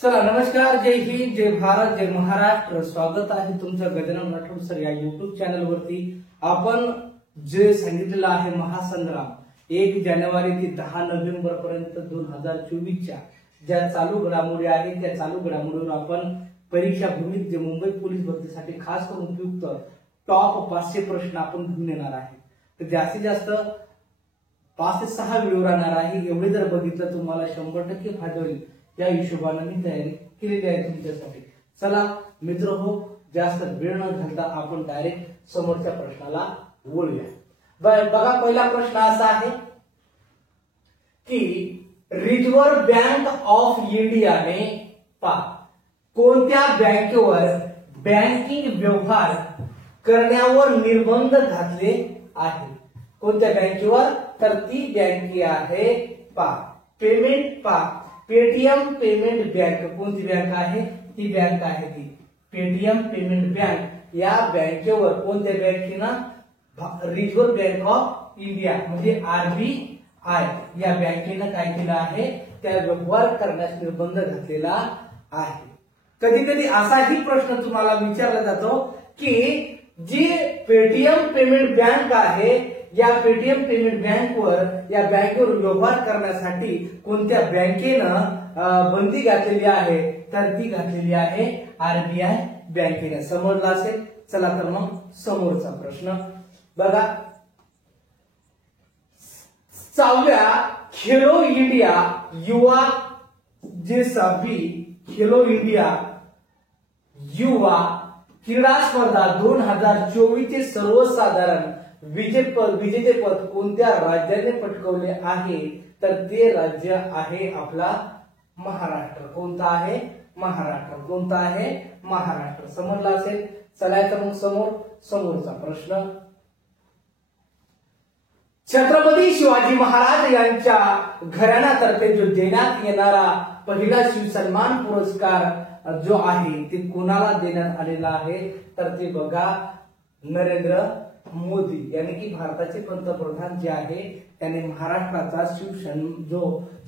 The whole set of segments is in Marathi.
चला नमस्कार, जय हिंद, जय भारत, जय महाराष्ट्र. स्वागत आहे तुमचं गजानन राठोड सर या युट्यूब चॅनल वरती. आपण जे सांगितलेलं आहे महासंग्राम 1 जानेवारी ते 10 नोव्हेंबर पर्यंत 2024च्या ज्या चालू घडामोडी आहेत त्या चालू घडामोडीवर आपण परीक्षा भूमीत जे मुंबई पोलीस भरतीसाठी खास करून उपयुक्त टॉप 500 प्रश्न आपण घेऊन येणार आहे. तर जास्तीत जास्त 5 ते 6 व्हिडिओ राहणार आहे. एवढे जर बघितलं तुम्हाला 100% फायदा होईल या हिशोबाने मी तयारी केलेली आहे तुमच्यासाठी. चला मित्रहो, जास्त वेळ न घालता आपण डायरेक्ट समोरच्या प्रश्नाला वळूया. बघा, पहिला प्रश्न असा आहे की रिझर्व्ह बँक ऑफ इंडियाने कोणत्या बँकेवर बँकिंग व्यवहार करण्यावर निर्बंध घातले आहे? कोणत्या बँकेवर? तर ती बँके आहे पेमेंट पेटीएम पेमेंट बँक. कोणती बँक आहे? ती बँक आहे ती पेटीएम पेमेंट बँक. या बँकेवर कोणत्या बँकेनं? रिझर्व्ह बँक ऑफ इंडिया म्हणजे आरबीआय या बँकेनं काय केलं आहे? त्या व्यवहार करण्यास निर्बंध घातलेला आहे. कधी कधी असाही प्रश्न तुम्हाला विचारला जातो की जी पेटीएम पेमेंट बँक आहे या पेटीएम पेमेंट बँकवर या बँकेवर व्यवहार करण्यासाठी कोणत्या बँकेनं बंदी घातलेली आहे? तर ती घातलेली आहे आरबीआय बँकेने. समजलं असेल. चला तर मग समोरचा प्रश्न बघा. 6व्या खेलो इंडिया युवा खेलो इंडिया युवा क्रीडा स्पर्धा 2024 चे सर्वसाधारण विजेतेपद कोणत्या राज्याने पटकावले आहे? तर ते राज्य आहे आपला महाराष्ट्र. कोणता आहे? महाराष्ट्र. कोणता आहे? महाराष्ट्र. समजलं असेल. चलायचं मग समोरचा प्रश्न. छत्रपती शिवाजी महाराज यांच्या घराण्यातर्फे जो देण्यात येणारा पहिला शिवसन्मान पुरस्कार जो आहे ते कोणाला देण्यात आलेला आहे? तर ते बघा नरेंद्र मोदी यानी की भारताचे पंतप्रधान जे आहे त्याने महाराष्ट्राचा जो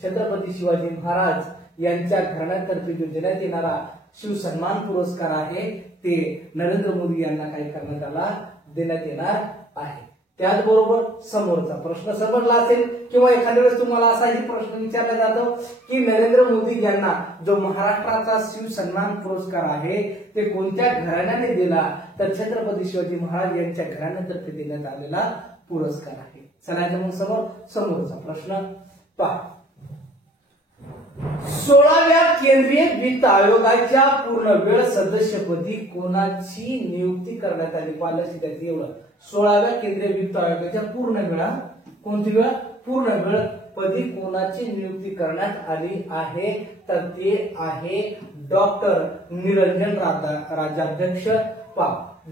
छत्रपती शिवाजी महाराज यांच्या घराण्यातर्फे जो देण्यात येणारा शिवसन्मान पुरस्कार आहे ते नरेंद्र मोदी यांना काय करण्यात आला? देण्यात येणार आहे. त्याचबरोबर समोरचा प्रश्न समजला असेल किंवा एखाद्या वेळेस तुम्हाला असाही प्रश्न विचारला जातो की नरेंद्र मोदी यांना जो महाराष्ट्राचा शिवसन्मान पुरस्कार आहे ते कोणत्या घराण्याने दिला? तर छत्रपती शिवाजी महाराज यांच्या घराण्यातर्फे देण्यात आलेला पुरस्कार आहे. चला मग समोरचा प्रश्न पहा. 16व्या केंद्रीय वित्त आयोगाच्या पूर्णवेळ सदस्यपदी कोणाची नियुक्ती करण्यात आली? लक्षात द्या एवढं. 16व्या केंद्रीय वित्त आयोगाच्या कोणती वेळ? पूर्णवेळ पदी कोणाची नियुक्ती करण्यात आली आहे? तर ते आहे डॉक्टर निरंजन राज्याध्यक्ष.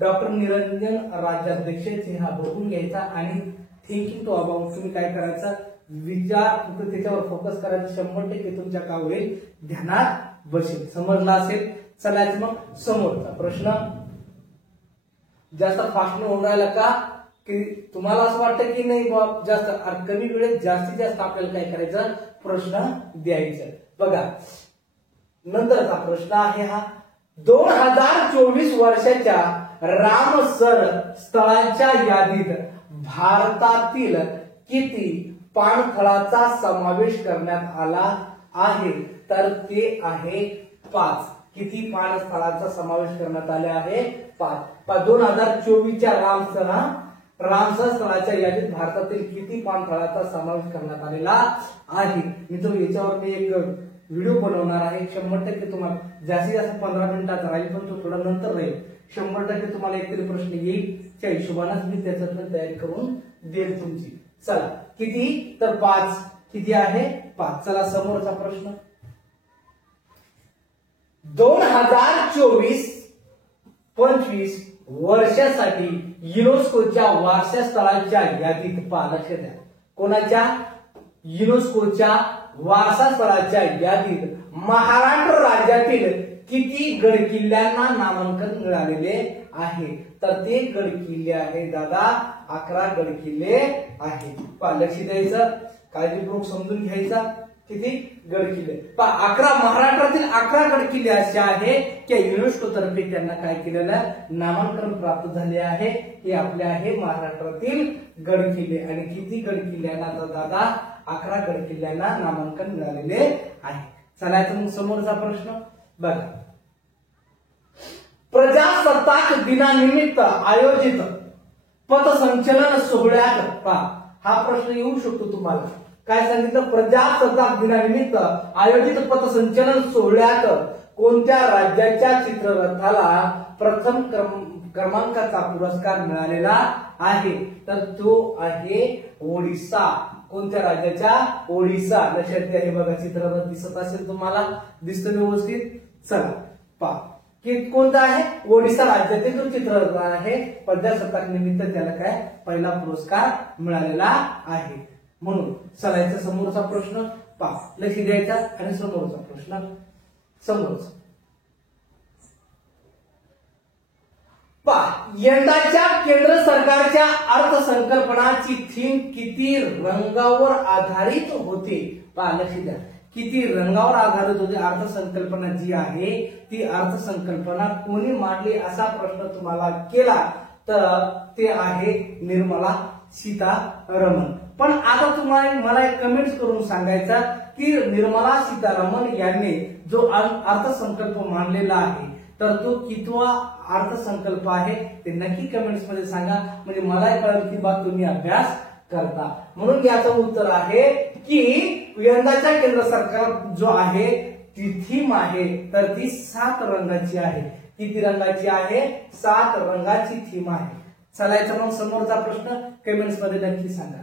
डॉक्टर निरंजन राज्याध्यक्ष हा बघून घ्यायचा आणि थिंकिंग टू अबाउट तुम्ही काय करायचं? विचार फक्त त्याच्यावर फोकस करायचा. 100% तुमच्या काय होईल? ध्यानात बसेल. समजला असेल. चलायचं मग समोरचा प्रश्न. जास्त फास्ट होऊन राहिला का की तुम्हाला असं वाटतं की नाही जास्त कमी वेळेत जास्तीत जास्त आपल्याला काय करायचं? प्रश्न द्यायचं. बघा नंतरचा प्रश्न आहे हा. 2024 वर्षाच्या रामसर स्थळांच्या यादीत भारतातील किती पाणथळाचा समावेश करण्यात आला आहे? तर ते आहे 5. किती पाणस्थळांचा समावेश करण्यात आले आहे? 5. 2024च्या रामसर स्थळाच्या यादीत भारतातील किती पाणथळाचा समावेश करण्यात आलेला आहे? मित्र याच्यावर मी एक व्हिडिओ बनवणार आहे. 100% तुम्हाला जास्तीत जास्त 15 मिनिटाचा राहील पण तो थोडा नंतर राहील. 100% तुम्हाला एकतरी प्रश्न येईल. त्या हिशोबानेच मी त्याच्यातून तयारी करून देईल तुमची. चला किती? तर 5. किती आहे? 5. चला समोरचा प्रश्न. 2024-25 वर्षासाठी युनेस्कोच्या वारसा स्थळांच्या यादीत लक्षात द्या. कोणाच्या? युनेस्कोच्या वारसा स्थळांच्या यादीत महाराष्ट्र राज्यातील किती गडकिल्ल्यांना नामांकन मिळालेले आहे? तर ते गडकिल्ले आहे दादा 11 गडकिल्ले आहेत. लक्ष द्यायचं. काळजीपूर्वक समजून घ्यायचा. किती गड किल्ले? 11 महाराष्ट्रातील 11 गड किल्ले असे आहे की युनेस्को तर्फे त्यांना काय केलेलं नामांकन प्राप्त झाले आहे. हे आपले आहे महाराष्ट्रातील गड किल्ले. आणि किती गड किल्ल्यांना तर दादा 11 गड किल्ल्यांना नामांकन मिळालेले आहे. चला मग समोरचा प्रश्न बघा. प्रजासत्ताक दिनानिमित्त आयोजित पथसंचलन सोहळ्यात पहा हा प्रश्न येऊ शकतो तुम्हाला. काय सांगितलं? प्रजासत्ताक दिनानिमित्त आयोजित पथसंचलन सोहळ्यात कोणत्या राज्याच्या चित्ररथाला प्रथम क्रमांकाचा पुरस्कार मिळालेला आहे? तर तो आहे ओडिसा. कोणत्या राज्याच्या? ओडिसा. लक्षात घ्या. हे बघा चित्ररथ दिसत असेल तुम्हाला, दिसतं व्यवस्थित. चला पहा की कोणता आहे? ओडिसा राज्यातील जो चित्ररथ आहे प्रजासत्ताक निमित्त त्याला काय पहिला पुरस्कार मिळालेला आहे. म्हणून चला याचा समोरचा प्रश्न पहा. लक्ष द्यायचा. आणि समोरचा प्रश्न समोरचा पहा. यंदाच्या केंद्र सरकारच्या अर्थसंकल्पनाची थीम किती रंगावर आधारित होते? पहा लक्ष द्या. किती रंगावर आधारित होते? अर्थसंकल्पना जी आहे ती अर्थसंकल्पना कोणी मांडली असा प्रश्न तुम्हाला केला तर ते आहे निर्मला सीतारामन. पण आता तुम्हाला मला एक कमेंट्स करून सांगायचा की निर्मला सीतारामन यांनी जो अर्थसंकल्प मांडलेला आहे तर तो कितवा अर्थसंकल्प आहे ते नक्की कमेंट्स मध्ये सांगा. म्हणजे मला कळेल की बा तुम्ही अभ्यास करता. म्हणून याचं उत्तर आहे की यंदाच्या केंद्र सरकार जो आहे ती थीम आहे तर ती 7 रंगाची आहे. किती रंगाची आहे? 7 रंगाची थीम आहे. चला याचा मग समोरचा प्रश्न कमेंट्स मध्ये नक्की सांगा.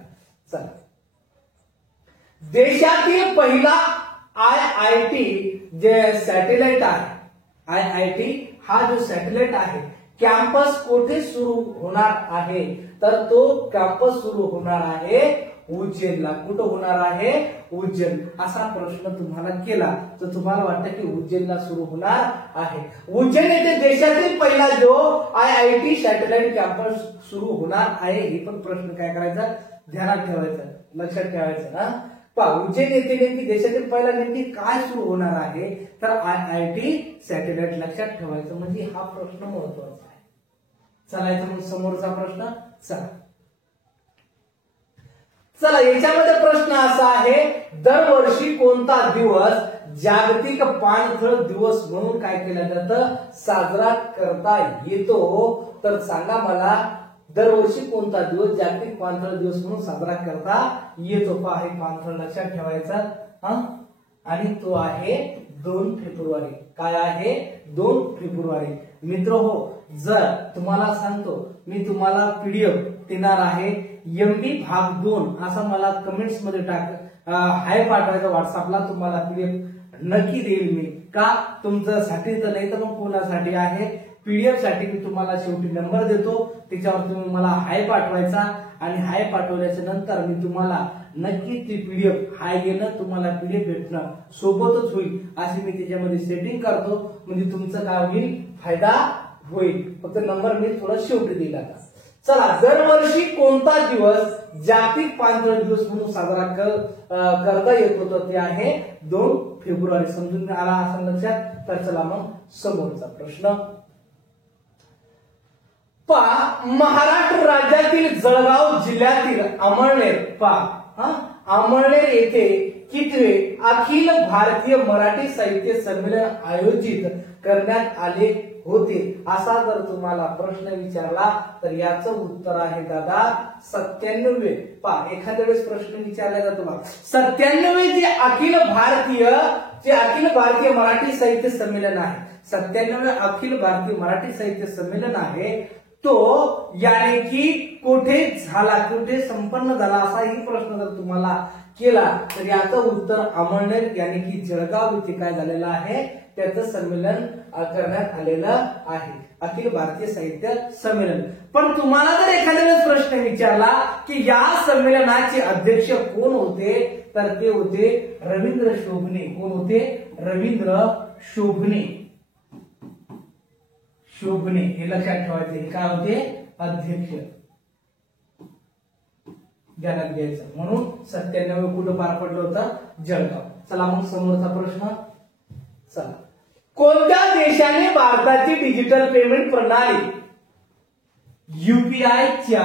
चला. देशातील पहिला IIT जे सॅटेलाइट आहे, IIT हा जो सॅटेलाइट आहे कॅम्पस कुठे सुरू होणार आहे? तर तो कॅम्पस सुरू होणार आहे उज्जैनला. कुठं होणार आहे? उज्जैन. असा प्रश्न तुम्हाला केला तर तुम्हाला वाटतं की उज्जैनला सुरू होणार आहे. उज्जैन येथे देशातील पहिला जो IIT सॅटेलाइट कॅम्पस सुरू होणार आहे. हे पण प्रश्न काय करायचा? ध्यानात ठेवायचा, लक्षात ठेवायचं ना. पहा उज्जैन येथे नेमकी देशातील पहिला नेमकी काय सुरू होणार आहे? तर IIT सॅटेलाइट. लक्षात ठेवायचं म्हणजे हा प्रश्न महत्वाचा आहे. चला याचा मग समोरचा प्रश्न. चला याच्यामध्ये प्रश्न असा आहे दरवर्षी कोणता दिवस जागतिक पाणथळ दिवस म्हणून काय केला जातं? साजरा करता येतो? तर सांगा मला दरवर्षी कोणता दिवस जागतिक पाणथळ दिवस म्हणून साजरा करता येतो? पहा हे पाणथळ लक्षात ठेवायचा. आणि तो आहे 2 फेब्रुवारी. काय आहे? 2 फेब्रुवारी. मित्र हो जर तुम्हाला सांगतो मी तुम्हाला PDF देणार आहे MB भाग 2 असं मला कमेंट्स मध्ये हाय पाठवायचं व्हॉट्सअपला. तुम्हाला PDF नक्की देईल मी. का? तुमच्यासाठी तर नाही तर मग कोणासाठी आहे? PDF साठी मी तुम्हाला शेवटी नंबर देतो त्याच्यावर तुम्ही मला हाय पाठवायचा. आणि हाय पाठवल्याच्या नंतर मी तुम्हाला नक्की ती PDF हाय गेलं तुम्हाला PDF भेटणं सोबतच होईल अशी मी त्याच्यामध्ये सेटिंग करतो. म्हणजे तुमचं काय होईल? फायदा होईल. फक्त नंबर मी थोडा शेवटी दिला. चला दरवर्षी कोणता दिवस जागतिक पाणथळ दिवस म्हणून साजरा करता येत होता? ते आहे 2 फेब्रुवारी. समजून आला असं लक्षात? तर चला मग समोरचा प्रश्न पहा. महाराष्ट्र राज्यातील जळगाव जिल्ह्यातील अमळनेर अमळनेर येथे कितवे अखिल भारतीय मराठी साहित्य संमेलन आयोजित करण्यात आले होते असा जर तुम्हाला प्रश्न विचारला तर याचं उत्तर आहे दादा 97. पहा एखाद्या वेळेस प्रश्न विचारला जातो बघा 97 जे अखिल भारतीय मराठी साहित्य संमेलन आहे. 97 अखिल भारतीय मराठी साहित्य संमेलन आहे तो याने की कुठे झाला, कुठे संपन्न झाला असाही प्रश्न जर तुम्हाला केला तर याचं उत्तर अमळनेर याने की जळगाव येथे काय झालेलं आहे त्याचं संमेलन करण्यात आलेलं आहे. अखिल भारतीय साहित्य संमेलन. पण तुम्हाला जर एखाद्या वेळेस प्रश्न विचारला की या संमेलनाचे अध्यक्ष कोण होते तर ते होते रवींद्र शोभणे. कोण होते? रवींद्र शोभणे. हे लक्षात ठेवायचे. काय होते? अध्यक्ष. ध्यानात घ्यायचं. म्हणून 97 कुठं पार पडलं होतं? जळगाव. चला मग समोरचा प्रश्न. चला, कोणत्या देशाने भारताची डिजिटल पेमेंट प्रणाली यूपीआयच्या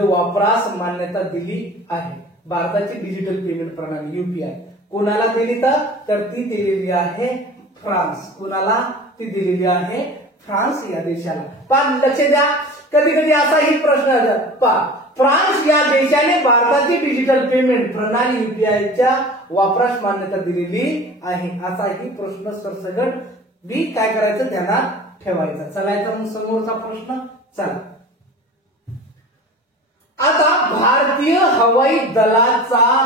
वापरास मान्यता दिली आहे? भारताची डिजिटल पेमेंट प्रणाली यूपीआय कोणाला दिली? तर ती दिलेली आहे फ्रान्स. कोणाला? ती दिलेली आहे फ्रान्स या देशाला. पण लक्ष द्या, कधी कधी असाही प्रश्न फ्रान्स या देशाने भारताची डिजिटल पेमेंट प्रणाली यूपीआयच्या वापरास मान्यता दिलेली आहे, असाही प्रश्न सरसकट बी काय करायचं? ध्यानात ठेवायचा. चलायचा मग समोरचा प्रश्न. चला, आता भारतीय हवाई दलाचा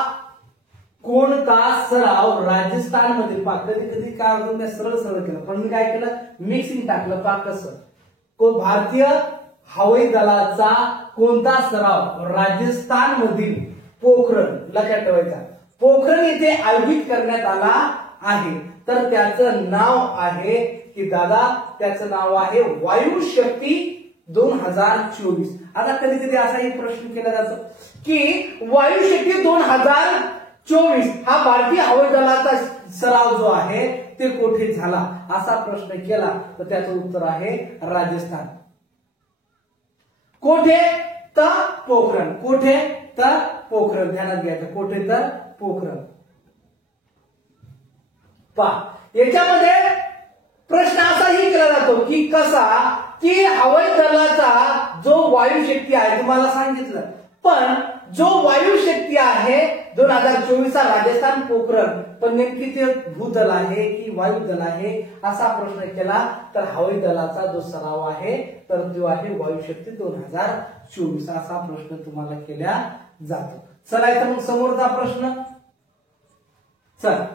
कोणता सराव राजस्थान मध्ये? कधी कधी काय होतं, मी सरळ सरळ केलं, पण मी काय केलं? मिक्सिंग टाकलं. कसं? भारतीय हवाई दलाचा कोणता सराव राजस्थान मधील पोखरण, लक्षात ठेवायचा, पोखरण येथे आयोजित करण्यात आला आहे. तर त्याचं नाव आहे की दादा, त्याचं नाव आहे वायू शक्ती 2024. आता कधी कधी असाही प्रश्न केला जातो की वायू शक्ती 2024 हा भारतीय हवाई दलाचा सराव जो आहे ते कोठे झाला, असा प्रश्न केला तर त्याचं उत्तर आहे राजस्थान. कोठे? तर पोखरण. कोठे? तर पोखरण. ध्यानात घ्यायचं, कोठे? तर पोखरण. याच्यामध्ये प्रश्न असाही केला जातो की कसा, की हवाई दलाचा जो वायू शक्ती आहे तुम्हाला सांगितलं, पण जो वायू शक्ती आहे 2024 राजस्थान पोखरण, पण नेमकी ते भूदल आहे की वायुदल आहे असा प्रश्न केला तर हवाई दलाचा जो सराव आहे तर तो आहे वायू शक्ती 2024 असा प्रश्न तुम्हाला केला जातो. चला मग समोरचा प्रश्न. चला,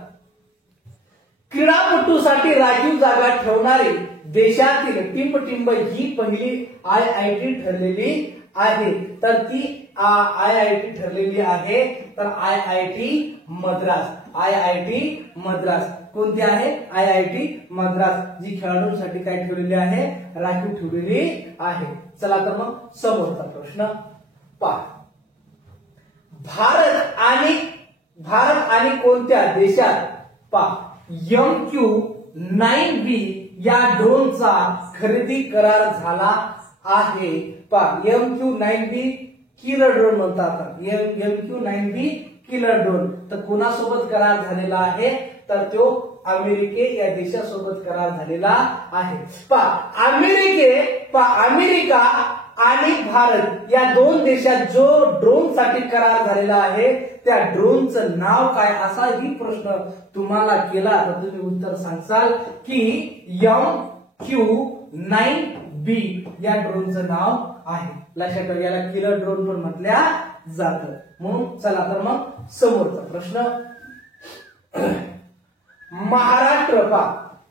क्रीडापटूसाठी राखीव जागा ठेवणारी देशातील टिंबटिंब ही पहिली IIT ठरलेली आहे. तर ती IIT ठरलेली आहे तर IIT मद्रास. IIT मद्रास कोणती आहे? IIT मद्रास, जी खेळाडूंसाठी काय ठेवलेली आहे? राखीव ठेवलेली आहे. चला तर मग समोरचा प्रश्न पहा. भारत आणि कोणत्या देशात MQ-9B या ड्रोनचा खरेदी करार झाला आहे? MQ-9B किलर ड्रोन म्हणतात. MQ-9B किलर ड्रोन तर कोणासोबत करार झालेला आहे? तर तो अमेरिके या देशासोबत करार झालेला आहे. अमेरिका आणि भारत या दोन देशात जो ड्रोन साठी करार झालेला आहे त्या ड्रोनचं नाव काय, असाही प्रश्न तुम्हाला केला तर तुम्ही उत्तर सांगाल की MQ-9B या ड्रोनचं नाव आहे. लक्षात ठेवा, याला किलर ड्रोन पण म्हटल्या जातं. म्हणून चला तर मग समोरचा प्रश्न.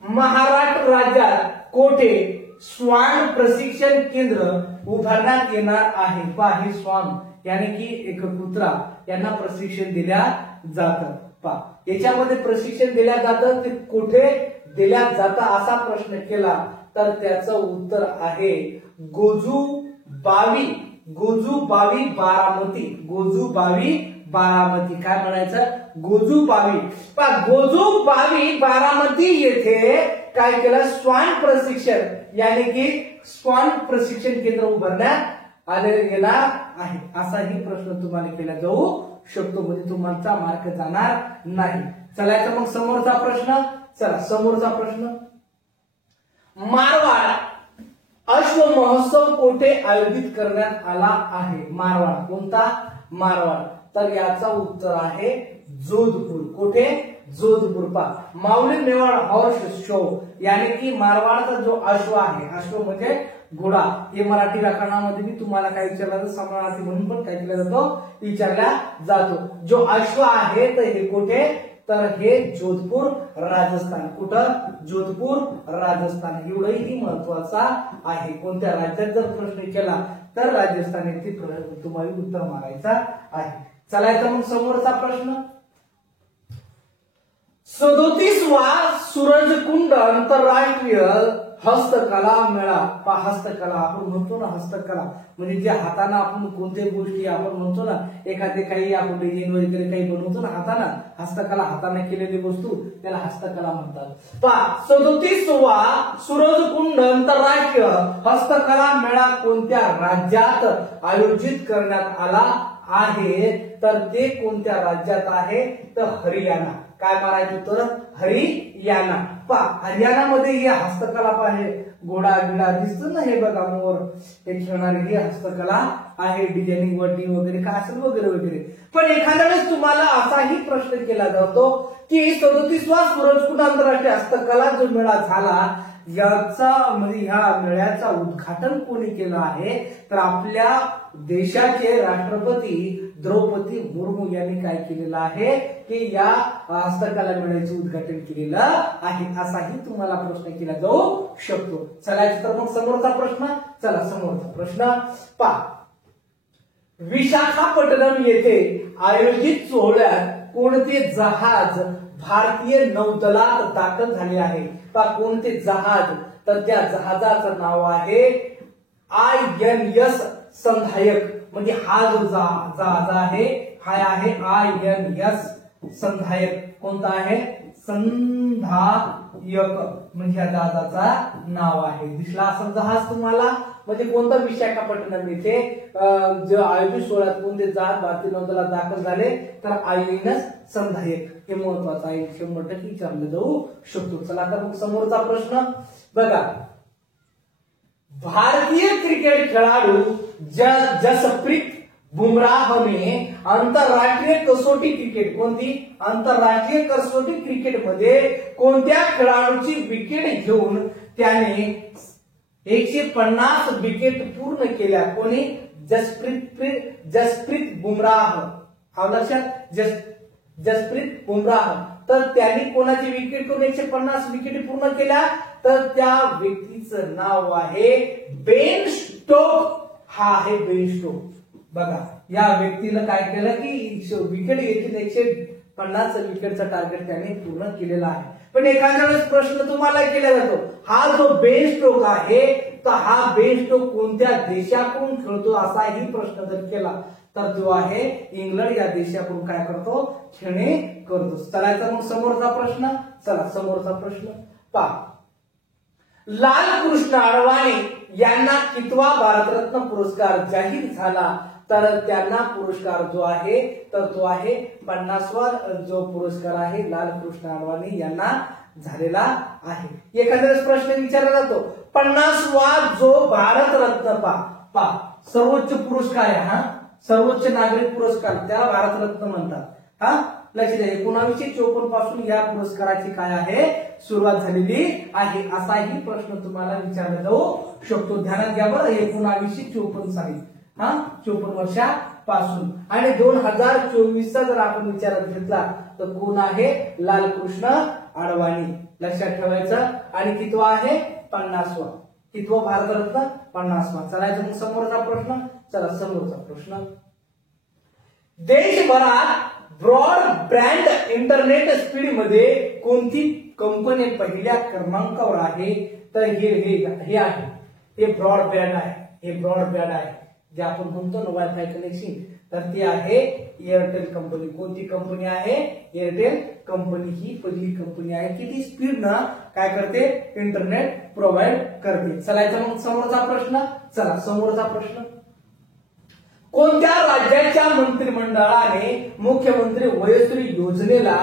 महाराष्ट्र राज्यात कोठे श्वान प्रशिक्षण केंद्र उभारण्यात येणार आहे? हे श्वान यानी की एक कुत्रा यांना प्रशिक्षण दिल्या जातं. याच्यामध्ये प्रशिक्षण दिल्या जातं ते कुठे दिल्या जातं असा प्रश्न केला तर त्याचं उत्तर आहे गोजूबावी बारामती. गोजूबावी बारामती. काय म्हणायचं? गोजूबावी. गोजूबावी बारामती येथे काय केलं? श्वान प्रशिक्षण यानी की श्वान प्रशिक्षण केंद्र उभारण्यात आलेले गेला आहे. असाही प्रश्न तुम्हाला केला जाऊ शकतो, म्हणजे तुमचा मार्क जाणार नाही. चला मग समोरचा प्रश्न. चला समोरचा प्रश्न. मारवाड अश्व महोत्सव कोठे आयोजित करण्यात आला आहे? मारवाड. कोणता? मारवाड. तर याचा उत्तर आहे जोधपूर. कोठे? जोधपूर. माऊली मेवाड हॉर्स शो यानी की मारवाडचा जो अश्व आहे, अश्व म्हणजे घोडा, हे मराठी व्याकरणामध्ये मी तुम्हाला काय विचारलं जातं? समानार्थी म्हणून पण काय केलं जातो? विचारला जातो. जो अश्व आहे तर हे कोठे? तर हे जोधपूर राजस्थान. कुठं? जोधपूर राजस्थान. एवढंही महत्वाचा आहे. कोणत्या राज्यात जर प्रश्न केला तर राजस्थान येथे तुम्हाला उत्तर मारायचा आहे. चलायचा मग समोरचा प्रश्न. 37वा सूरजकुंड आंतरराष्ट्रीय हस्तकला मेळा पा हस्तकला आपण म्हणतो ना, हस्तकला म्हणजे जे हाताने आपण कोणत्या गोष्टी आपण म्हणतो ना, एखादे काही आपण डिझाईन वगैरे काही बनवतो ना हाताने, हस्तकला हाताने केलेली वस्तू त्याला हस्तकला म्हणतात। पहा 37वा सूरजकुंड आंतरराष्ट्रीय हस्तकला मेळा कोणत्या राज्यात आयोजित करण्यात आला आहे, तर ते कोणत्या राज्यात आहे, तर हरियाणा। काय मारायचं तर हरियाणा। पहा हरियाणामध्ये ही हस्तकला आहे, घोडा गिडा दिसतो ना, हे बघा मोर हे खेळणारी ही हस्तकला आहे, डिझायनिंग वर्डिंग वगैरे काय असेल वगैरे वगैरे। पण एखाद्या वेळेस तुम्हाला असाही प्रश्न केला जातो की 37वा सूरजकुंड आंतरराष्ट्रीय हस्तकला जो मेळा झाला याचा म्हणजे ह्या मेळ्याचा उद्घाटन कोणी केलं आहे, तर आपल्या देशाचे राष्ट्रपती द्रौपदी मुर्मू यांनी काय केलेलं आहे की या हस्तकला मेळ्याचे उद्घाटन केलेलं आहे, असाही तुम्हाला प्रश्न केला जाऊ शकतो। चला तर मग समोरचा प्रश्न, चला समोरचा प्रश्न पहा, विशाखापट्टणम येथे आयोजित सोहळ्यात कोणते जहाज भारतीय नौदलात दाखल झाले आहे, पहा कोणते जहाज, तर त्या जहाजाचं नाव आहे INS संधायक, म्हणजे हा जो जहाज आहे हा आहे INS संधायक। कोणता आहे, संधायक म्हणजे या जहाजाचा नाव आहे। दिसला असं जहाज तुम्हाला, म्हणजे कोणता विशाखापट्टणम येथे जो आयोजित सोहळ्यात कोणते जहाज भारतीय नौदलात दाखल झाले, तर INS संधायक। हे महत्वाचं आहे, 100% विचारलं जाऊ शकतो। चला तर मग समोरचा प्रश्न बघा, भारतीय क्रिकेट खिलाडू जसप्रीत बुमराह ने आंतरराष्ट्रीय कसोटी क्रिकेट, कोणती आंतरराष्ट्रीय कसोटी क्रिकेट मध्ये कोणत्या खेळाडूची विकेट घेऊन त्याने 150 विकेट पूर्ण केल्या, कोणी, जसप्रीत बुमराह। हा लक्षात, जसप्रीत बुमराह, तर त्यांनी कोणाची विकेट करून 150 विकेट पूर्ण केल्या, तर त्या व्यक्तीचं नाव आहे बेन स्टोक। हा आहे बेन स्टोक। बघा या व्यक्तीनं काय केलं की विकेट घेतली, 150 विकेटचा टार्गेट त्याने पूर्ण केलेला आहे। पण एखाद्या वेळेस प्रश्न तुम्हाला केला जातो, हा जो बेन स्टोक आहे तर हा बेन स्टोक कोणत्या देशाकडून खेळतो, असाही प्रश्न जर केला तर जो आहे इंग्लंड या देशाकडून काय करतो, खेळणे करतो। चला मग समोरचा प्रश्न, चला समोरचा प्रश्न पहा, लालकृष्ण अडवाणी यांना कितवा भारतरत्न पुरस्कार जाहीर झाला, तर त्यांना पुरस्कार जो आहे तर तो आहे 50वा जो पुरस्कार आहे लालकृष्ण अडवाणी यांना झालेला आहे। एखाद्या वेळेस प्रश्न विचारला जातो, 50वा जो भारतरत्न पा सर्वोच्च पुरस्कार आहे, हा सर्वोच्च नागरिक पुरस्कार त्या भारतरत्न म्हणतात। हा लक्ष द्या, 1954 पासून या पुरस्काराची काय आहे सुरुवात झालेली आहे, असाही प्रश्न तुम्हाला विचारला जाऊ शकतो। ध्यानात घ्या बरं, 1954 साली, हा 54 वर्षापासून। आणि 2024चा जर आपण विचारात घेतला तर कोण आहे, लालकृष्ण अडवाणी, लक्षात ठेवायचं। आणि कितवा आहे, 50वा, कितवा भारतरत्न, 50वा। चला मग समोरचा प्रश्न, चला समोरचा प्रश्न, देशभरात ब्रॉडबँड इंटरनेट स्पीड मध्ये कोणती कंपनी पहिल्या क्रमांकावर आहे, तर हे आहे, हे ब्रॉडबँड आहे, हे ब्रॉडबँड आहे, जे आपण म्हणतो ना वायफाय कनेक्शन, तर ती आहे एअरटेल कंपनी। कोणती कंपनी आहे, एअरटेल कंपनी ही पहिली कंपनी आहे की ती स्पीड ना काय करते, इंटरनेट प्रोव्हाइड करते। चला मग समोरचा प्रश्न, चला समोरचा प्रश्न, कोणत्या राज्याच्या मंत्रिमंडळाने मुख्यमंत्री वयोश्री योजनेला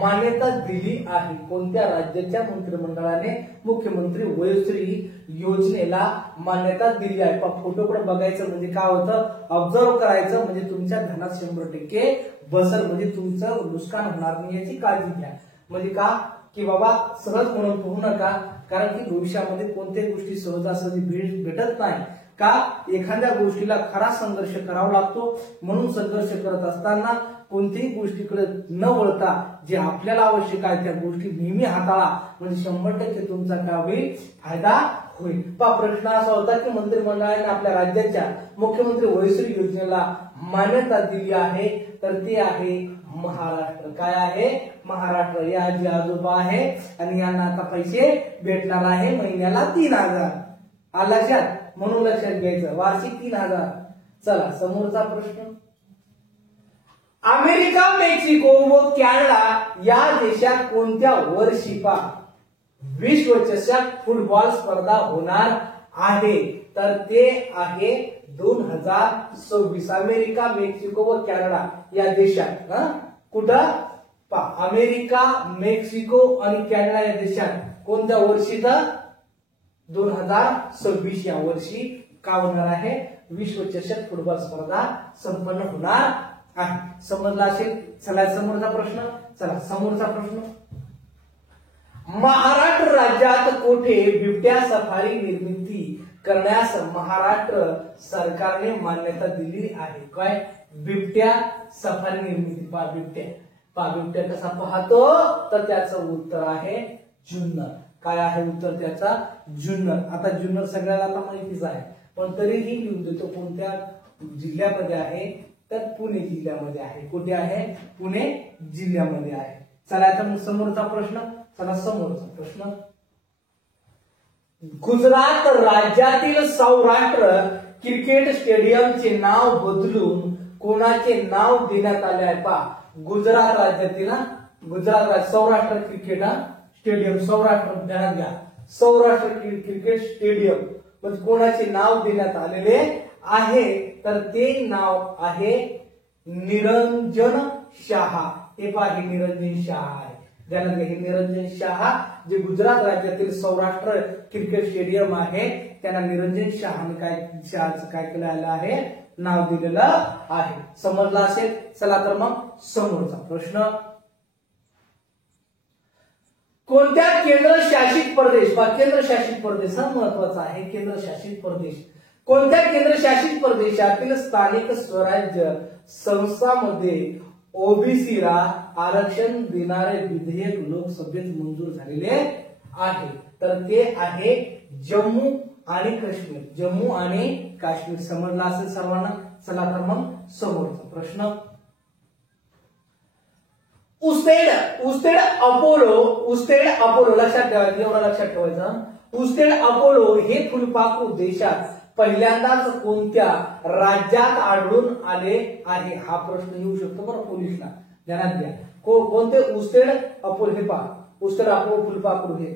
मान्यता दिली आहे, कोणत्या राज्याच्या मंत्रिमंडळाने मुख्यमंत्री वयोश्री योजनेला मान्यता दिली आहे। फोटोकडे बघायचं म्हणजे काय होतं, ऑब्झर्व करायचं म्हणजे तुमच्या धनात 100% बसल, म्हणजे तुमचं नुकसान होणार नाही याची काळजी घ्या। म्हणजे का की बाबा सहज म्हणून पोहू नका, कारण की भविष्यामध्ये कोणत्याही गोष्टी सहजासहजी भेटत नाही, का एखाद्या गोष्टीला खरा संघर्ष करावा लागतो। म्हणून संघर्ष करत असताना कोणत्याही गोष्टीकडे न वळता जे आपल्याला आवश्यक आहे त्या गोष्टी नेहमी हाताळा, म्हणजे 100% तुमचा काय होईल, फायदा होईल। प्रश्न असा होता की मंत्रिमंडळाने आपल्या राज्याच्या मुख्यमंत्री वयोश्री योजनेला मान्यता दिली आहे, तर ते आहे महाराष्ट्र. काय आहे? महाराष्ट्र. या आजी आजोबा आहे आणि यांना आता पैसे भेटणार आहे महिन्याला 3000. लक्षात, म्हणून लक्षात घ्यायचं वार्षिक 3000. चला समोरचा प्रश्न. अमेरिका, मेक्सिको व कॅनडा या देशात कोणत्या वर्षी विश्वचषक फुटबॉल स्पर्धा होणार आहे? तर ते आहे 2026. अमेरिका, मेक्सिको व कॅनडा या देशात कुठं अमेरिका, मेक्सिको आणि कॅनडा या देशात कोणत्या वर्षी? 2026 या वर्षी का होणार आहे? विश्वचषक फुटबॉल स्पर्धा संपन्न होणार आहे. समजला असेल. चला समोरचा प्रश्न. चला समोरचा प्रश्न. महाराष्ट्र राज्यात कोठे बिबट्या सफारी निर्मिती करण्यास महाराष्ट्र सरकारने मान्यता दिली आहे? काय? बिबट्या सफारी निर्मिती. बिबट्या कसा पाहतो? तर त्याचं उत्तर आहे जुन्नर. काय आहे उत्तर त्याचा? जुन्नर. आता जुन्नर सगळ्याला आता माहितीच आहे, पण तरीही लिहून देतो. कोणत्या जिल्ह्यामध्ये आहे? तर पुणे जिल्ह्यामध्ये आहे. कुठे आहे? पुणे जिल्ह्यामध्ये आहे. चला आता मग समोरचा प्रश्न. चला समोरचा प्रश्न. गुजरात राज्यातील सौराष्ट्र क्रिकेट स्टेडियमचे नाव बदलून कोणाचे नाव देण्यात आले आहे? गुजरात राज्यातील सौराष्ट्र क्रिकेट स्टेडियम. सौराष्ट्र ध्यानात घ्या. सौराष्ट्र क्रिकेट स्टेडियम म्हणजे कोणाचे नाव देण्यात आलेले आहे? तर ते नाव आहे निरंजन शहा. हे पहा, निरंजन शहा आहे. ध्यानात घ्या. हे निरंजन शहा जे गुजरात राज्यातील सौराष्ट्र क्रिकेट स्टेडियम आहे त्यांना निरंजन शहाने शहाचं काय केलं आहे? नाव दिलेलं आहे. समजलं असेल. चला तर मग समोरचा प्रश्न. कोणत्या केंद्रशासित प्रदेश केंद्रशासित प्रदेश हा महत्वाचा आहे. केंद्रशासित प्रदेश. कोणत्या केंद्रशासित प्रदेशातील स्थानिक स्वराज्य संस्थांमध्ये ओबीसीला आरक्षण देणारे विधेयक लोकसभेत मंजूर झालेले आहे? तर ते आहे जम्मू आणि काश्मीर. जम्मू आणि काश्मीर. समजला असेल सर्वांना. चला तर मग समोरचा प्रश्न. उस्तेड अपोलो लक्षात ठेवायचं. एवढं लक्षात ठेवायचं. उस्तेड अपोलो हे फुलपाखरू देशात पहिल्यांदाच कोणत्या राज्यात आढळून आले आहे? हा प्रश्न येऊ शकतो बरं पोलिसला. ध्यानात घ्या. कोणते? उस्तेड अपोलो. हे पहा, उस्तेड अपोलो फुलपाखरू हे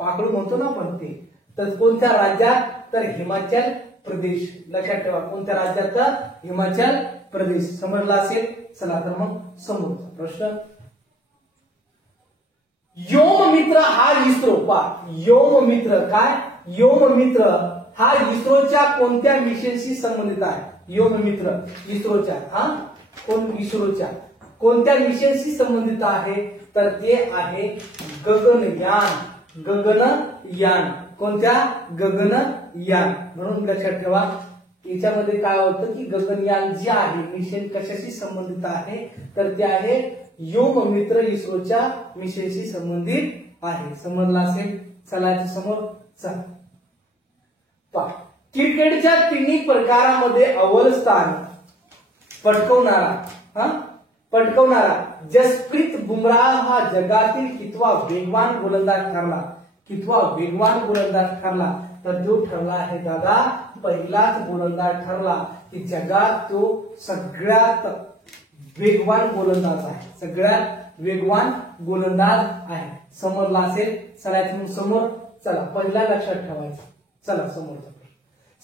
पाखरू म्हणतो ना आपण ते. तर कोणत्या राज्यात? तर हिमाचल प्रदेश. लक्षात ठेवा. कोणत्या राज्यात? तर हिमाचल प्रदेश. समजला असेल. चला तर मग समोरचा प्रश्न. योम मित्र हा इस्रो. योम मित्र काय? योम मित्र हा इस्रोच्या कोणत्या मिशनशी संबंधित आहे? योम मित्र इस्रोच्या इस्रोच्या कोणत्या मिशनशी संबंधित आहे? तर ते आहे गगनयान. गगनयान. कोणत्या? गगनयान. म्हणून लक्षात ठेवा. याच्यामध्ये काय होतं की गगनयान जे आहे मिशन कशाशी संबंधित आहे? तर ते आहे योम मित्र इस्रोच्या मिशनशी संबंधित आहे. समजला असेल. चला समोर. चला क्रिकेटच्या तिन्ही प्रकारामध्ये अव्वल स्थान पटकवणारा जसप्रीत बुमराह हा जगातील कितवा वेगवान गोलंदाज ठरला? कितवा वेगवान गोलंदाज ठरला? तर जो ठरला आहे दादा पहिलाच गोलंदाज ठरला की जगात तो सगळ्यात वेगवान गोलंदाज आहे. सगळ्यात वेगवान गोलंदाज आहे. समजला असेल. चला समोर. चला पहिला लक्षात ठेवायचं. चला समोरचा.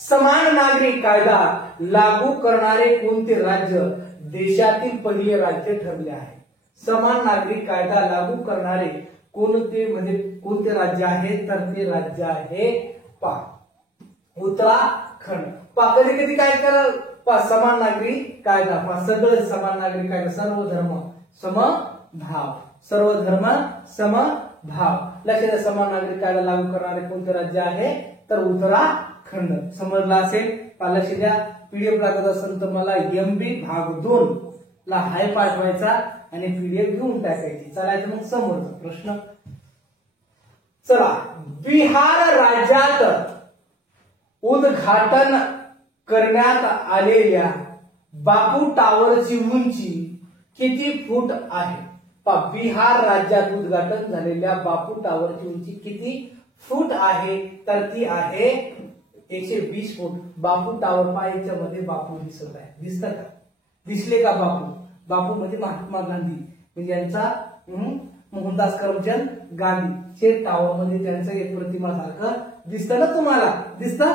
समान नागरी कायदा लागू करणारे कोणते राज्य देशातील पहिले राज्य ठरले आहे? समान नागरी कायदा लागू करणारे कोणते म्हणजे कोणते राज्य आहे? तर ते राज्य आहे उत्तराखंड. कधी कधी काय करा समान नागरी कायदा. सगळं समान नागरी कायदा. सर्व धर्म समभाव. सर्व धर्म समभाव. लक्षात. समान नागरी कायदा लागू करणारे कोणते राज्य आहे? तर उत्तराखंड. समजला असेल. लक्ष द्या. पीडीएफ लागत असेल तर मला MB भाग 2 ला हाय पाठवायचा आणि पीडीएफ घेऊन टाकायची. चला मग समोरचा प्रश्न. चला बिहार राज्यात उद्घाटन करण्यात आलेल्या बापू टावरची उंची किती फूट आहे? बिहार राज्यात उद्घाटन झालेल्या बापू टावरची उंची किती फूट आहे? तर ती आहे 120 फूट. बापू टावर पहा, याच्यामध्ये बापू दिसत आहे. दिसत का? दिसले का बापू? बापू म्हणजे महात्मा गांधी, म्हणजे यांचा मोहनदास करमचंद गांधीचे टावर मध्ये त्यांचं एक प्रतिमा सारखं दिसतं ना तुम्हाला? दिसतं?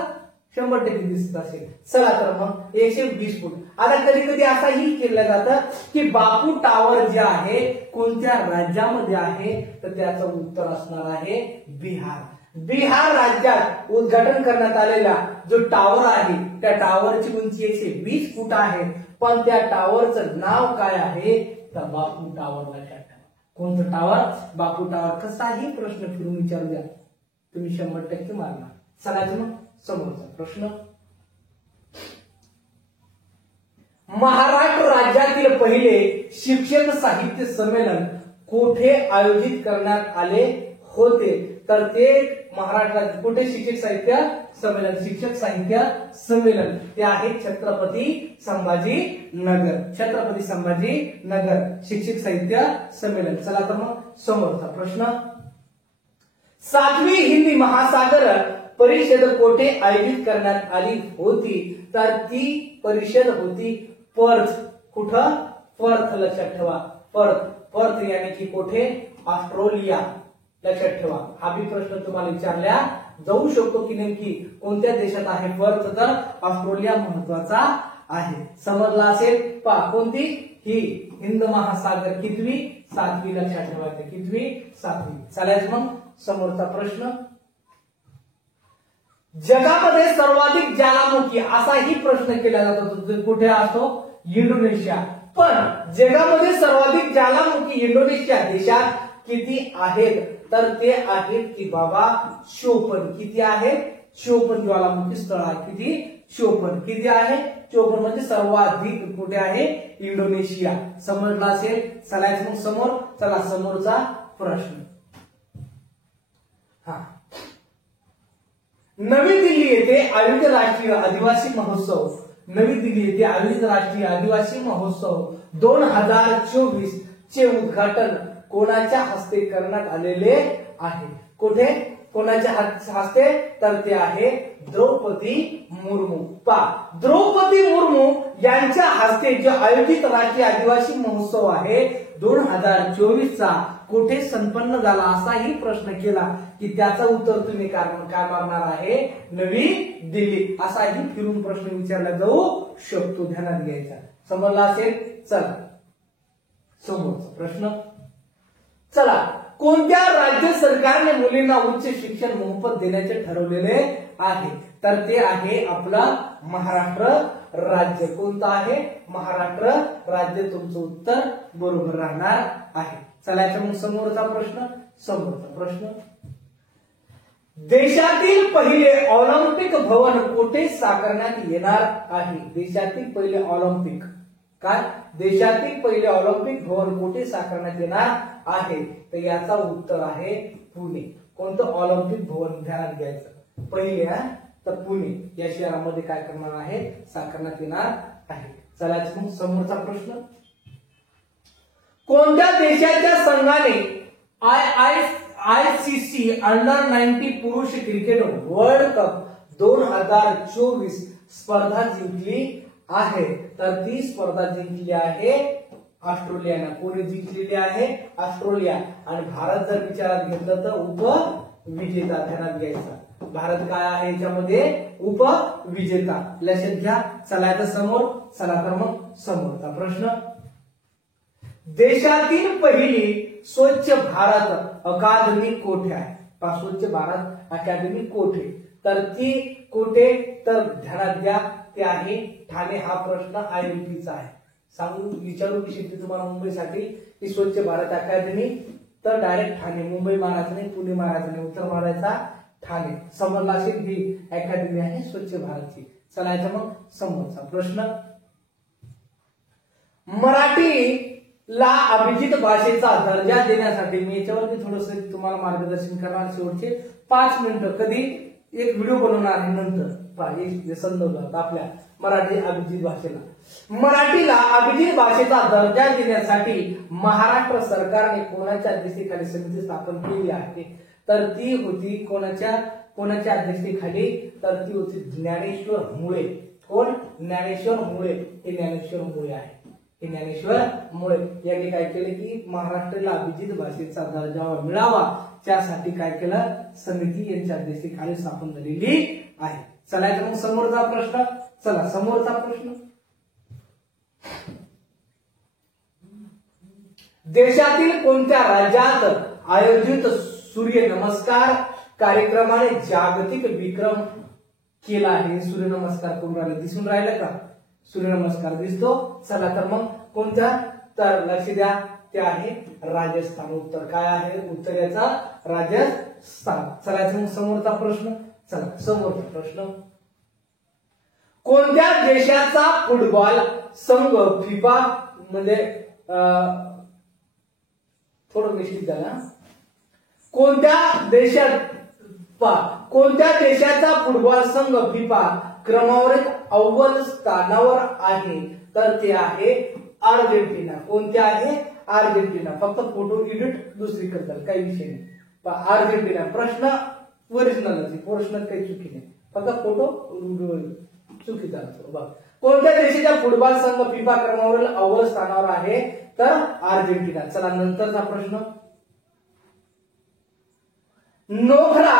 100% दिसत असेल. चला तर मग 120 फूट. आता कधी कधी असाही केलं जातं की बापू टावर जे आहे कोणत्या राज्यामध्ये आहे? तर त्याचं उत्तर असणार आहे बिहार. बिहार राज्यात उद्घाटन करण्यात आलेला जो टावर आहे त्या टावरची उंची 120 फूट आहे. पण त्या टावरचं नाव काय आहे? तर बापू टावर. लक्षात ठेवा. कोणतं टावर? बापू टावर. कसाही प्रश्न फिरून विचारू द्या, तुम्ही 100% मारणार. चला मग समोरचा प्रश्न. महाराष्ट्र राज्यातील पहिले शिक्षक साहित्य संमेलन कोठे आयोजित करण्यात आले होते? तर ते महाराष्ट्रात कुठे शिक्षक साहित्य संमेलन? शिक्षक साहित्य संमेलन ते आहे छत्रपती संभाजी नगर. छत्रपती संभाजी नगर शिक्षक साहित्य संमेलन. चला तर मग समोरचा प्रश्न. 7वी हिंदी महासागर परिषद कोठे आयोजित करण्यात आली होती? तर ती परिषद होती पर्थ. कुठं? पर्थ. लक्षात ठेवा. पर्थ. पर्थ यानी की कोठे? ऑस्ट्रेलिया. लक्षात ठेवा. हा भी प्रश्न तुम्हाला विचारला जाऊ शकतो की नेमकी कोणत्या देशात आहे पर्थ? तर ऑस्ट्रेलिया महत्वाचा आहे. समजला असेल. पहा कोणती? ही हिंद महासागर कितवी? 7वी. लक्षात ठेवायचं. कितवी? 7वी. चालायचं मग समोरचा प्रश्न. जगामध्ये सर्वाधिक ज्वालामुखी असाही प्रश्न केला जातो. कुठे असतो? इंडोनेशिया. पण जगामध्ये सर्वाधिक ज्वालामुखी इंडोनेशिया देशात किती आहेत? तर ते आहेत की बाबा 54. किती आहेत? 54 ज्वालामुखी स्थळ आहे. किती? 54. किती आहे? 54 म्हणजे सर्वाधिक कुठे आहे? इंडोनेशिया. समजला असेल. चलायचं मग समोर. चला समोरचा प्रश्न. हा, नवी दिल्ली येथे आयोजित राष्ट्रीय आदिवासी महोत्सव. नवी दिल्ली येथे आयोजित राष्ट्रीय आदिवासी महोत्सव 2024 चे उद्घाटन कोणाच्या हस्ते करण्यात आलेले आहे? कुठे? कोणाच्या हस्ते? तर ते आहे द्रौपदी मुर्मू. द्रौपदी मुर्मू यांच्या हस्ते जो आयोजित राष्ट्रीय आदिवासी महोत्सव आहे 2024 चा कुठे संपन्न झाला? असाही प्रश्न केला की त्याचं उत्तर तुम्ही काय मारणार आहे? नवी दिल्ली. असाही फिरून प्रश्न विचारला जाऊ शकतो. ध्यानात घ्यायचा. समजला असेल. चला समोरचा प्रश्न. चला, कोणत्या राज्य सरकारने मुलींना उच्च शिक्षण मोफत देण्याचे ठरवलेले आहे? तर ते आहे आपलं महाराष्ट्र राज्य. कोणतं आहे? महाराष्ट्र राज्य. तुमचं उत्तर बरोबर राहणार आहे. चलायचं मग समोरचा प्रश्न. समोरचा प्रश्न. देशातील पहिले ऑलिम्पिक भवन कुठे साकारण्यात येणार आहे? देशातील पहिले ऑलिम्पिक काय? देशातील पहिले ऑलिम्पिक भवन कुठे साकारण्यात येणार आहे? तर याचा उत्तर आहे पुणे. कोणतं ऑलिम्पिक भवन? ध्यानात घ्यायचं. पहिले तर पुणे या शहरामध्ये काय करणार आहे? साकारण्यात येणार आहे. चला मग समोरचा प्रश्न. कोणत्या देशाच्या संघाने ICC अंडर-19 पुरुष क्रिकेट वर्ल्ड कप 2024 स्पर्धा जिंकली आहे? तर ती स्पर्धा जिंकली आहे ऑस्ट्रेलियानं. कोणी जिंकलेली आहे? ऑस्ट्रेलिया. आणि भारत जर विचारात घेतलं तर उपविजेता. ध्यानात घ्यायचा. भारत काय आहे याच्यामध्ये? उपविजेता. लक्षात घ्या. चला समोर. चला तर मग समोरचा प्रश्न. देशातील पहिली स्वच्छ भारत अकादमी कोठे आहे? स्वच्छ भारत अकादमी कोठे? तर ती कोठे? तर ध्यानात घ्या. ते आहे ठाणे. हा प्रश्न IIT आहे. सांगू विचारू शकते तुम्हाला मुंबईसाठी की स्वच्छ भारत अकादमी, तर डायरेक्ट ठाणे. मुंबई महाराज नाही, पुणे महाराज नाही, उत्तर मारायचा ठाणे. समजला असेल. ही अकादमी आहे स्वच्छ भारतची. चलायचं मग समोरचा प्रश्न. मराठीला अभिजित भाषेचा दर्जा देण्यासाठी मी याच्यावरती थोडंसं तुम्हाला मार्गदर्शन करणार. शेवटचे 5 मिनिटं. कधी एक व्हिडिओ बनवणार आहे नंतर. संदर्भ आपल्या मराठी अभिजित भाषेला. मराठीला अभिजित भाषेचा दर्जा देण्यासाठी महाराष्ट्र सरकारने कोणाच्या अध्यक्षतेखाली समिती स्थापन केली आहे? तर ती होती कोणाच्या अध्यक्षतेखाली? तर ती होती ज्ञानेश्वर मुळे. कोण? ज्ञानेश्वर मुळे. हे ज्ञानेश्वर मुळे आहे. हे ज्ञानेश्वर मुळे यांनी काय केले की महाराष्ट्राला अभिजित भाषेचा दर्जा मिळावा त्यासाठी काय केलं? समिती यांच्या अध्यक्षतेखाली स्थापन झालेली आहे. चला मग समोरचा प्रश्न. चला समोरचा प्रश्न. देशातील कोणत्या राज्यात आयोजित सूर्य नमस्कार कार्यक्रमाने जागतिक विक्रम केला आहे? सूर्य नमस्कार कोण राहिला? दिसून राहिलं का? सूर्य नमस्कार दिसतो. चला तर मग कोणत्या? तर लक्ष द्या, ते आहे राजस्थान. उत्तर काय आहे? उत्तर याचा राजस्थान. चला मग समोरचा प्रश्न. चला समोरचा प्रश्न. कोणत्या देशाचा फुटबॉल संघ फिफा म्हणजे थोडं मिस्टेक झाला. कोणत्या देशाचा फुटबॉल संघ फिफा क्रमवारीत अव्वल स्थानावर आहे? तर ते आहे अर्जेंटिना. कोणते आहे? अर्जेंटिना. फक्त फोटो एडिट दुसरी करतात, काही विषय नाही. अर्जेंटिना. प्रश्न ओरिजिनल आहे, प्रश्न काही चुकी नाही, फक्त फोटो चुकीचा असतो. बघ, कोणत्या देशाचा फुटबॉल संघ फिफा क्रमवारीत अव्वल स्थानावर आहे? तर अर्जेंटिना. चला नंतरचा प्रश्न. नोखरा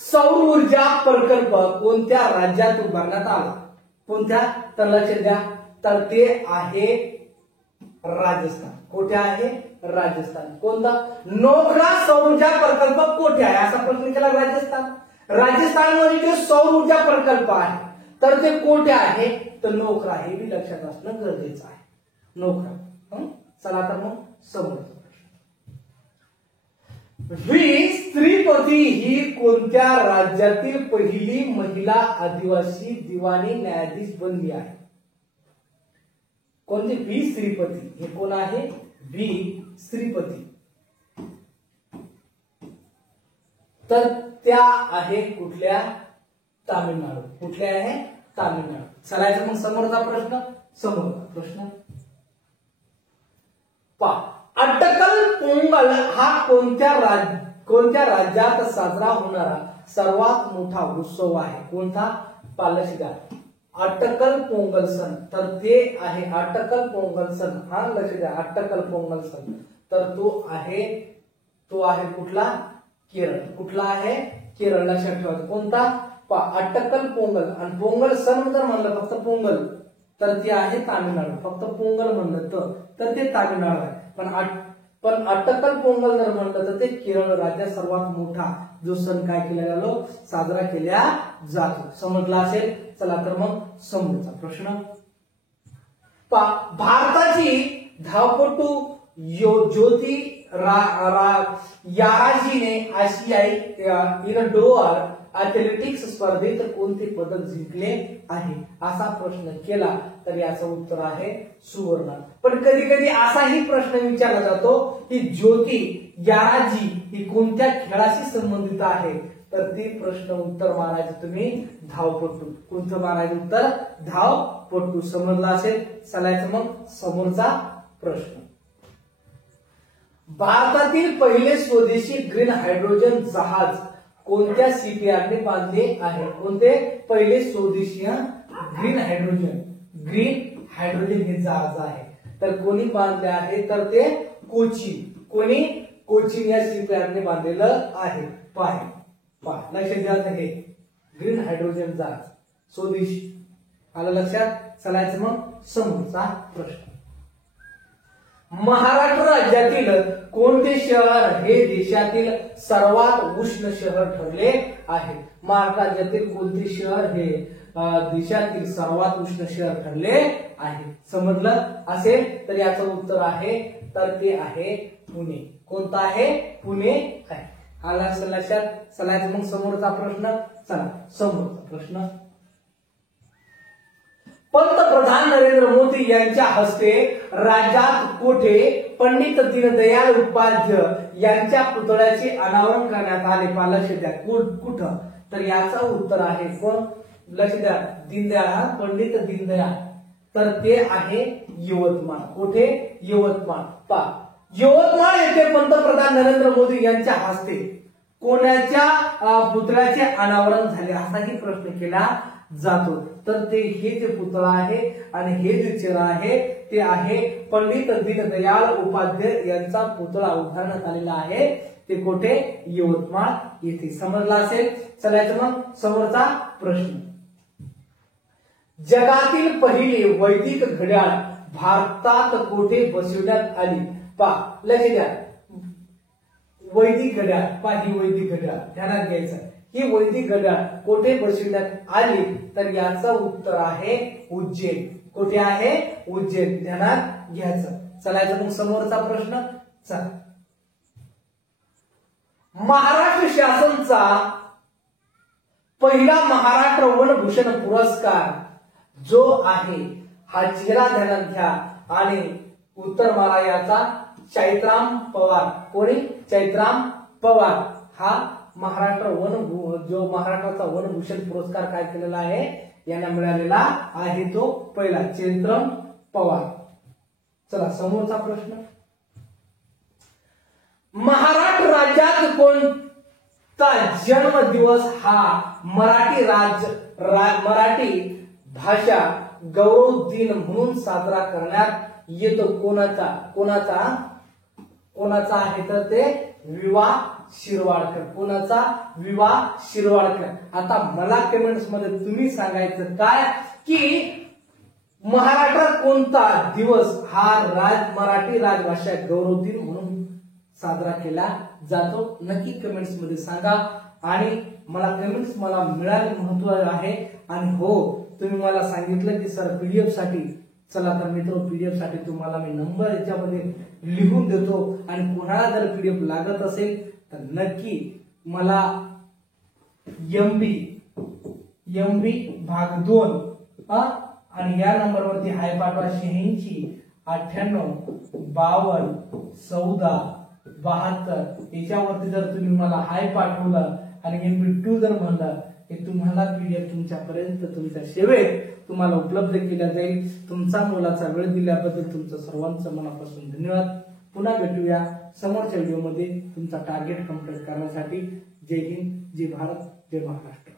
सौर ऊर्जा प्रकल्प कोणत्या राज्यात उभारण्यात आला? कोणत्या? तर लक्ष द्या, तर ते आहे राजस्थान. कुठे आहे? राजस्थान. कोणता? नोखरा सौर ऊर्जा प्रकल्प कुठे आहे असा प्रश्न केला. राजस्थान. राजस्थानमध्ये जो सौर ऊर्जा प्रकल्प आहे तर ते कुठे आहे? तर नोखरा. हे बी लक्षात असणं गरजेचं आहे. नोखरा. चला तर मग समोर. व्ही श्रीपती ही कोणत्या राज्यातील पहिली महिला आदिवासी दिवाणी न्यायाधीश बनली आहे? कोणती? व्ही श्रीपती. हे कोण आहे? व्ही श्रीपती. तर त्या आहे कुठल्या? तामिळनाडू. कुठल्या आहे? तामिळनाडू. चला मग समोरचा प्रश्न. समोरचा प्रश्न पहा. अटकल पोंगल हा कोणत्या राज्यात साजरा होणारा सर्वात मोठा उत्सव आहे? कोणता? पालशिदा. अटकल पोंगल सण. तर ते आहे अटकल पोंगल सण. हा लक्ष द्या, अटकल पोंगल सण. तर तो आहे कुठला? केरळ. कुठला आहे? केरळ. लक्षात ठेवा. कोणता? अटकल पोंगल. आणि पोंगल सण जर म्हणलं फक्त पोंगल तर ते आहे तामिळनाडू. फक्त पोंगल म्हणलं तर ते तामिळनाडू आहे. पण अटकल पोंगल जर म्हणलं तर ते केरळ राज्यात सर्वात मोठा जो सण काय केला जातो? साजरा केला जातो. समजला असेल. चला तर मग समोरचा प्रश्न. भारताची धावपटू ज्योती याराजीने आशियाई इनडोअर अथलेटिक्स स्पर्धेत कोणते पदक जिंकले आहे असा प्रश्न केला तर याचं उत्तर आहे सुवर्ण. पण कधी कधी असाही प्रश्न विचारला जातो की ज्योती याराजी ही कोणत्या खेळाशी संबंधित आहे? तर ते प्रश्न उत्तर मारायचं तुम्ही धावपटू. कोणतं मारायचं उत्तर? धावपटू. समजला असेल. चालायचं मग समोरचा प्रश्न. भारतातील पहिले स्वदेशी ग्रीन हायड्रोजन जहाज कोणत्या सीपीआरने बांधले आहे? कोणते? पहिले स्वदेशी ग्रीन हायड्रोजन हे जहाज आहे. तर कोणी बांधले आहे? तर ते कोचीन. कोणी? कोचीन या सीपीआरने बांधलेलं आहे. लक्षात घ्या, हे ग्रीन हायड्रोजन जहाज स्वदेशी. आलं लक्षात. चलायचं मग समोरचा प्रश्न. महाराष्ट्र राज्यातील कोणते शहर हे देशातील सर्वात उष्ण शहर ठरले आहे? महाराष्ट्र राज्यातील कोणते शहर हे देशातील सर्वात उष्ण शहर ठरले आहे? समजलं असेल तर याचं उत्तर आहे तर ते आहे पुणे. कोणतं आहे? पुणे आहे. आला लक्षात. चलायचं मग समोरचा प्रश्न. चला समोरचा प्रश्न. पंतप्रधान नरेंद्र मोदी यांच्या हस्ते राज्यात कोठे पंडित दीनदयाल उपाध्याय यांच्या पुतळ्याचे अनावरण करण्यात आले? लक्ष द्या, कुठं? तर याचं उत्तर आहे कोण? लक्ष द्या, दीनदयाळ, पंडित दीनदयाळ, तर ते आहे यवतमाळ. कुठे? यवतमाळ. पहा, यवतमाळ येथे पंतप्रधान नरेंद्र मोदी यांच्या हस्ते कोणाच्या पुतळ्याचे अनावरण झाले असाही प्रश्न केला जातो. तर ते हे जे पुतळा आहे आणि हे जे चेहरा आहे ते आहे पंडित दीनदयाळ उपाध्याय यांचा पुतळा उभारण्यात आलेला आहे. ते कुठे? यवतमाळ येथे. समजला असेल. चलायचं मग समोरचा प्रश्न. जगातील पहिली वैदिक घड्याळ भारतात कुठे बसवण्यात आली? पहा, लक्ष द्या, वैदिक घड्याळ. पहा, ही वैदिक घड्याळ ध्यानात घ्यायचं. ही वैदिक घड्याळ कुठे बसवण्यात आली? तर याचं उत्तर आहे उज्जैन. कुठे आहे? उज्जैन. ध्यानात घ्यायचं. चलायचं मग समोरचा प्रश्न. चला, महाराष्ट्र शासनचा पहिला महाराष्ट्र वनभूषण पुरस्कार जो आहे हा चेहरा ध्यानात घ्या आणि उत्तर मला याचा चैत्राम पवार. कोणी? चैत्राम पवार हा महाराष्ट्र जो महाराष्ट्राचा वनभूषण पुरस्कार काय केलेला आहे यांना मिळालेला आहे तो पहिला चैत्राम पवार. चला समोरचा प्रश्न. महाराष्ट्र राज्यात कोणता जन्म दिवस हा मराठी भाषा गौरव दिन म्हणून साजरा करण्यात येतो? कोणाचा आहे तर ते विवा शिरवाडकर. कोणाचा? विवा शिरवाडकर. आता मला कमेंट्स मध्ये तुम्ही सांगायचं काय की महाराष्ट्रात कोणता दिवस हा मराठी राजभाषा गौरव दिन म्हणून साजरा केला जातो? नक्की कमेंट्स मध्ये सांगा. आणि मला कमेंट्स मिळाले महत्वाचे आहे. आणि हो, तुम्ही मला सांगितलं की सर पीडीएफ साठी, चला तर मित्र, पीडीएफ साठी तुम्हाला मी नंबर याच्यामध्ये लिहून देतो. आणि कोणाला जर पीडीएफ लागत असेल तर नक्की मला एमबी भाग 2 आणि या नंबरवरती हाय पाठवा. 86 98 52 14 72 याच्यावरती जर तुम्ही मला हाय पाठवलं आणि MP2 जर म्हणलं की तुम्हाला पीडीएफ तुमच्यापर्यंत तुमच्या सेवेत तुम्हाला उपलब्ध केला जाईल. तुमचा मोलाचा वेळ दिल्याबद्दल तुमचं सर्वांचं मनापासून धन्यवाद. पुन्हा भेटूया समोरच्या व्हिडिओमध्ये तुमचा टार्गेट कंप्लीट करण्यासाठी. जय हिंद, जय भारत, जय महाराष्ट्र.